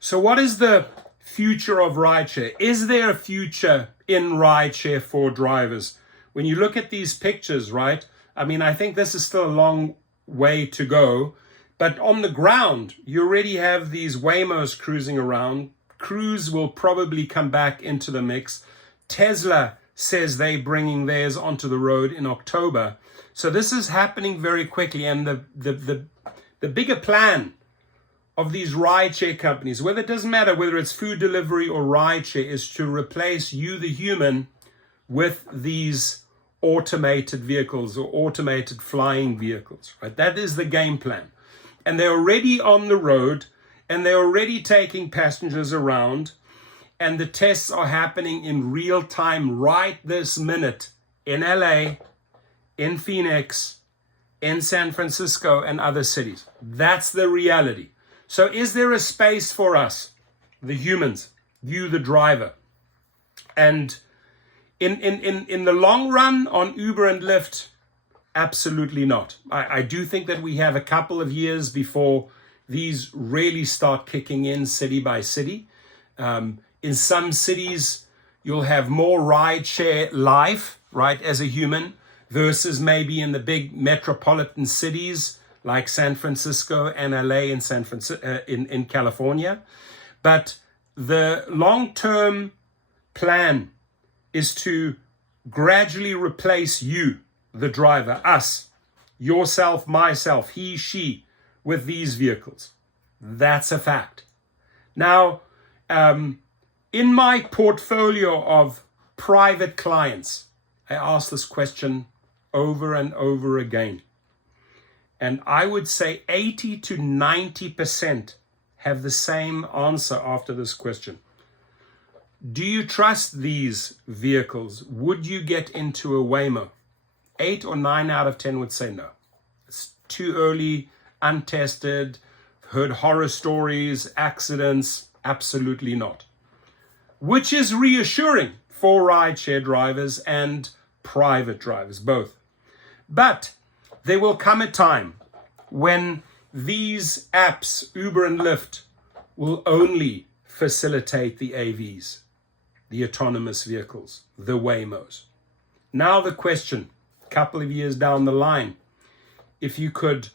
So what is the future of rideshare? Is there a future in rideshare for drivers? When you look at these pictures, right? I mean, I think this is still a long way to go. But on the ground, you already have these Waymos cruising around. Cruise will probably come back into the mix. Tesla says they're bringing theirs onto the road in October. So this is happening very quickly. And the bigger plan of these rideshare companies, whether it doesn't matter whether it's food delivery or rideshare, is to replace you, the human, with these automated vehicles or automated flying vehicles, right? That is the game plan. And they're already on the road and they're already taking passengers around, and the tests are happening in real time right this minute in LA, in Phoenix, in San Francisco and other cities. That's the reality. So is there a space for us, the humans, you, the driver? And in the long run on Uber and Lyft, absolutely not. I do think that we have a couple of years before these really start kicking in city by city. In some cities, you'll have more rideshare life, right, as a human, versus maybe in the big metropolitan cities like San Francisco and LA and in California. But the long-term plan is to gradually replace you, the driver, us, yourself, myself, he, she, with these vehicles. That's a fact. Now, in my portfolio of private clients, I ask this question over and over again. And I would say 80 to 90% have the same answer after this question. Do you trust these vehicles? Would you get into a Waymo? 8 or 9 out of 10 would say no. It's too early, untested, heard horror stories, accidents. Absolutely not. Which is reassuring for rideshare drivers and private drivers, both. But there will come a time when these apps, Uber and Lyft, will only facilitate the AVs, the autonomous vehicles, the Waymos. Now the question, a couple of years down the line, if you could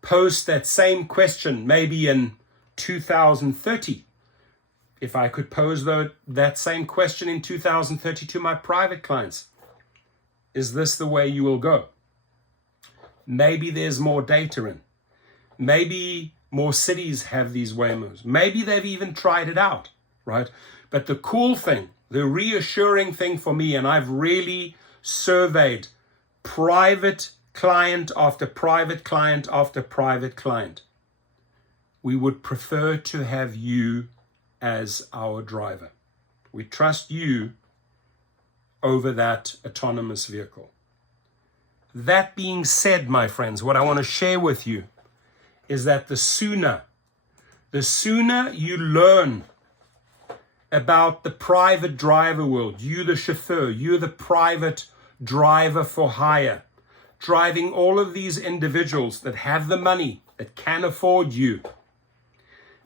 post that same question maybe in 2030, if I could pose that same question in 2030 to my private clients, is this the way you will go? Maybe there's more data in. Maybe more cities have these Waymos. Maybe they've even tried it out, right? But the cool thing, the reassuring thing for me, and I've really surveyed private client after private client after private client, we would prefer to have you as our driver. We trust you over that autonomous vehicle. That being said, my friends, what I want to share with you is that the sooner you learn about the private driver world, you the chauffeur, you the private driver for hire, driving all of these individuals that have the money, that can afford you,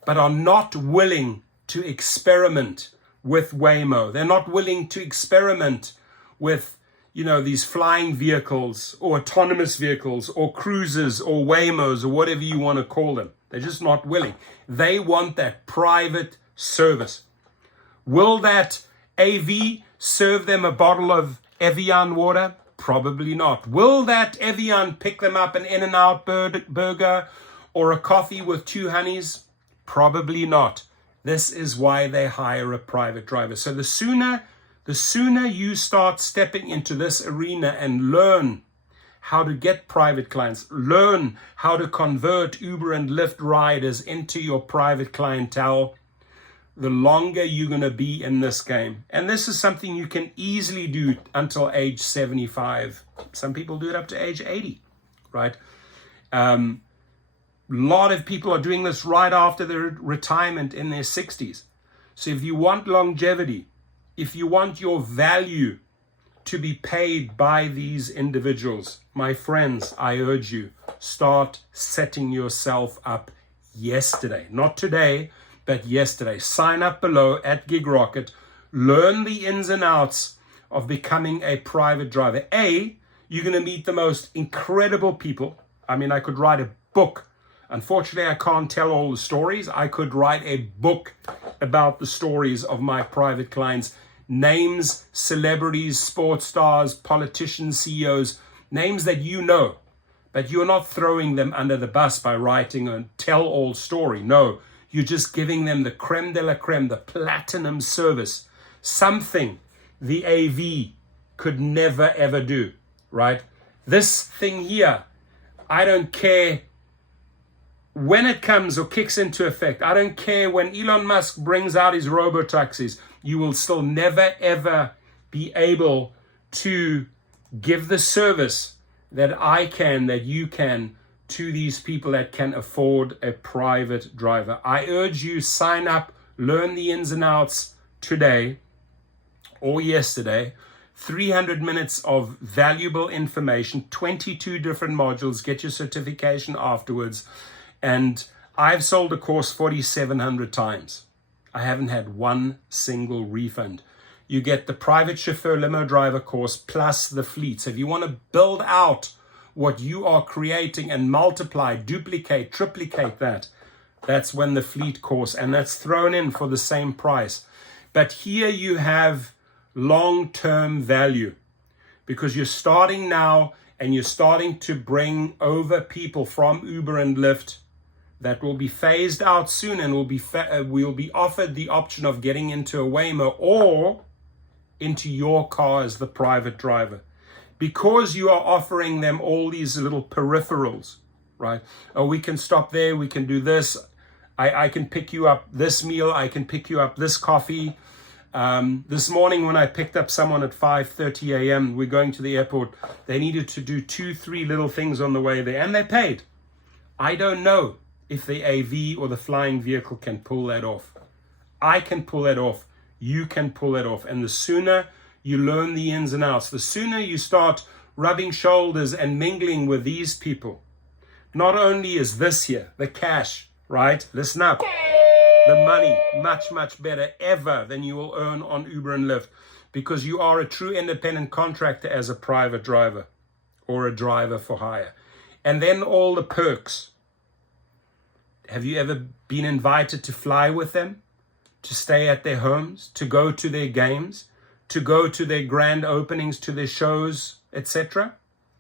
but are not willing to experiment with Waymo. They're not willing to experiment with, these flying vehicles or autonomous vehicles or cruises or Waymos or whatever you want to call them. They're just not willing. They want that private service. Will that AV serve them a bottle of Evian water? Probably not. Will that Evian pick them up an In-N-Out burger or a coffee with 2 honeys? Probably not. This is why they hire a private driver. So the sooner you start stepping into this arena and learn how to get private clients, learn how to convert Uber and Lyft riders into your private clientele, the longer you're going to be in this game. And this is something you can easily do until age 75. Some people do it up to age 80, right? A lot of people are doing this right after their retirement in their 60s. So if you want longevity, if you want your value to be paid by these individuals, my friends, I urge you, start setting yourself up yesterday. Not today, but yesterday. Sign up below at Gig Rocket. Learn the ins and outs of becoming a private driver. You're going to meet the most incredible people. I mean, I could write a book. Unfortunately, I can't tell all the stories. I could write a book about the stories of my private clients. Names, celebrities, sports stars, politicians, CEOs, names that you know. But you're not throwing them under the bus by writing a tell-all story. No, you're just giving them the creme de la creme, the platinum service. Something the AV could never, ever do, right? This thing here, I don't care when it comes or kicks into effect. I don't care when Elon Musk brings out his robo-taxis. You will still never, ever be able to give the service that I can, that you can, to these people that can afford a private driver. I urge you, sign up, learn the ins and outs today or yesterday. 300 minutes of valuable information, 22 different modules, get your certification afterwards. And I've sold a course 4,700 times. I haven't had one single refund. You get the private chauffeur limo driver course plus the fleets. If you want to build out what you are creating and multiply, duplicate, triplicate that, that's when the fleet course, and that's thrown in for the same price. But here you have long-term value because you're starting now and you're starting to bring over people from Uber and Lyft that will be phased out soon, and will be offered the option of getting into a Waymo or into your car as the private driver, because you are offering them all these little peripherals, right? Oh, we can stop there, we can do this, I can pick you up this meal, I can pick you up this coffee. This morning when I picked up someone at 5:30 a.m., we're going to the airport, they needed to do 2-3 little things on the way there, and they paid. I don't know if the AV or the flying vehicle can pull that off. I can pull that off. You can pull that off. And the sooner you learn the ins and outs, the sooner you start rubbing shoulders and mingling with these people. Not only is this here, the cash, right? Listen up. The money, much, much better ever than you will earn on Uber and Lyft, because you are a true independent contractor as a private driver or a driver for hire. And then all the perks. Have you ever been invited to fly with them, to stay at their homes, to go to their games, to go to their grand openings, to their shows, etc.?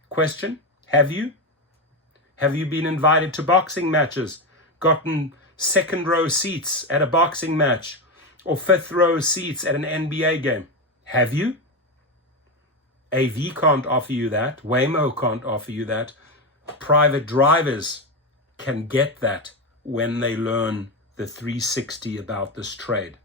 Question, have you? Have you been invited to boxing matches, gotten second row seats at a boxing match, or fifth row seats at an NBA game? Have you? AV can't offer you that. Waymo can't offer you that. Private drivers can get that when they learn the 360 about this trade.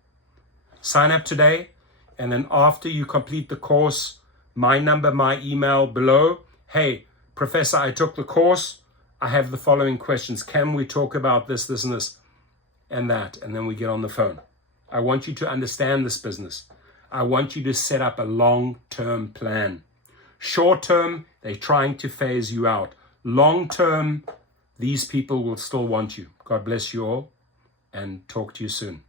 Sign up today, and then after you complete the course, my number, my email below. Hey, Professor, I took the course. I have the following questions. Can we talk about this, this, and this, and that? And then we get on the phone. I want you to understand this business. I want you to set up a long-term plan. Short-term, they're trying to phase you out. Long-term, these people will still want you. God bless you all, and talk to you soon.